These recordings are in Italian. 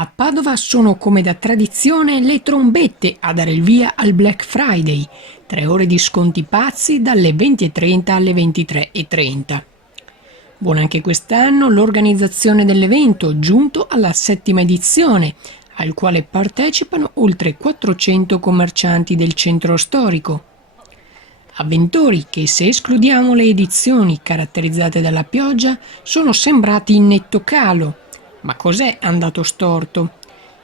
A Padova sono come da tradizione le trombette a dare il via al Black Friday, 3 ore di sconti pazzi dalle 20:30 alle 23:30. Buona anche quest'anno l'organizzazione dell'evento, giunto alla 7ª edizione, al quale partecipano oltre 400 commercianti del centro storico. Avventori che, se escludiamo le edizioni caratterizzate dalla pioggia, sono sembrati in netto calo. Ma cos'è andato storto?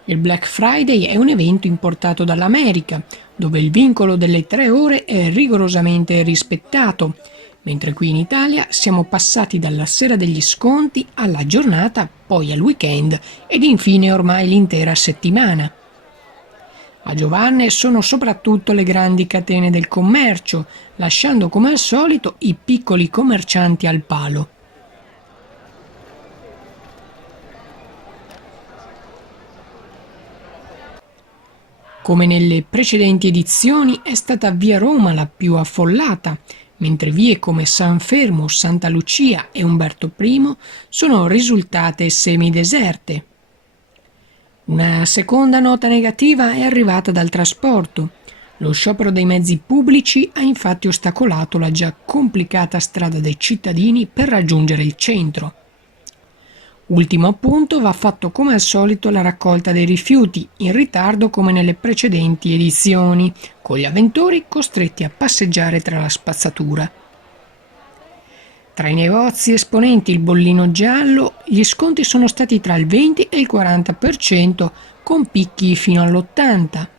Il Black Friday è un evento importato dall'America, dove il vincolo delle 3 ore è rigorosamente rispettato, mentre qui in Italia siamo passati dalla sera degli sconti alla giornata, poi al weekend ed infine ormai l'intera settimana. A giovarne sono soprattutto le grandi catene del commercio, lasciando come al solito i piccoli commercianti al palo. Come nelle precedenti edizioni è stata via Roma la più affollata, mentre vie come San Fermo, Santa Lucia e Umberto I sono risultate semideserte. Una seconda nota negativa è arrivata dal trasporto. Lo sciopero dei mezzi pubblici ha infatti ostacolato la già complicata strada dei cittadini per raggiungere il centro. Ultimo appunto, va fatto come al solito la raccolta dei rifiuti, in ritardo come nelle precedenti edizioni, con gli avventori costretti a passeggiare tra la spazzatura. Tra i negozi esponenti il bollino giallo, gli sconti sono stati tra il 20 e il 40%, con picchi fino all'80%.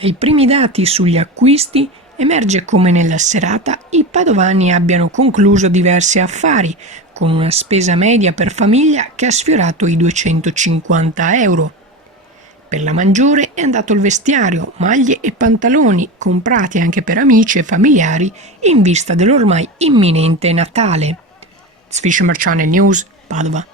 Dai primi dati sugli acquisti emerge come nella serata i padovani abbiano concluso diversi affari, con una spesa media per famiglia che ha sfiorato i 250 euro. Per la maggiore è andato il vestiario, maglie e pantaloni, comprati anche per amici e familiari in vista dell'ormai imminente Natale. Sfiscimer Channel News, Padova.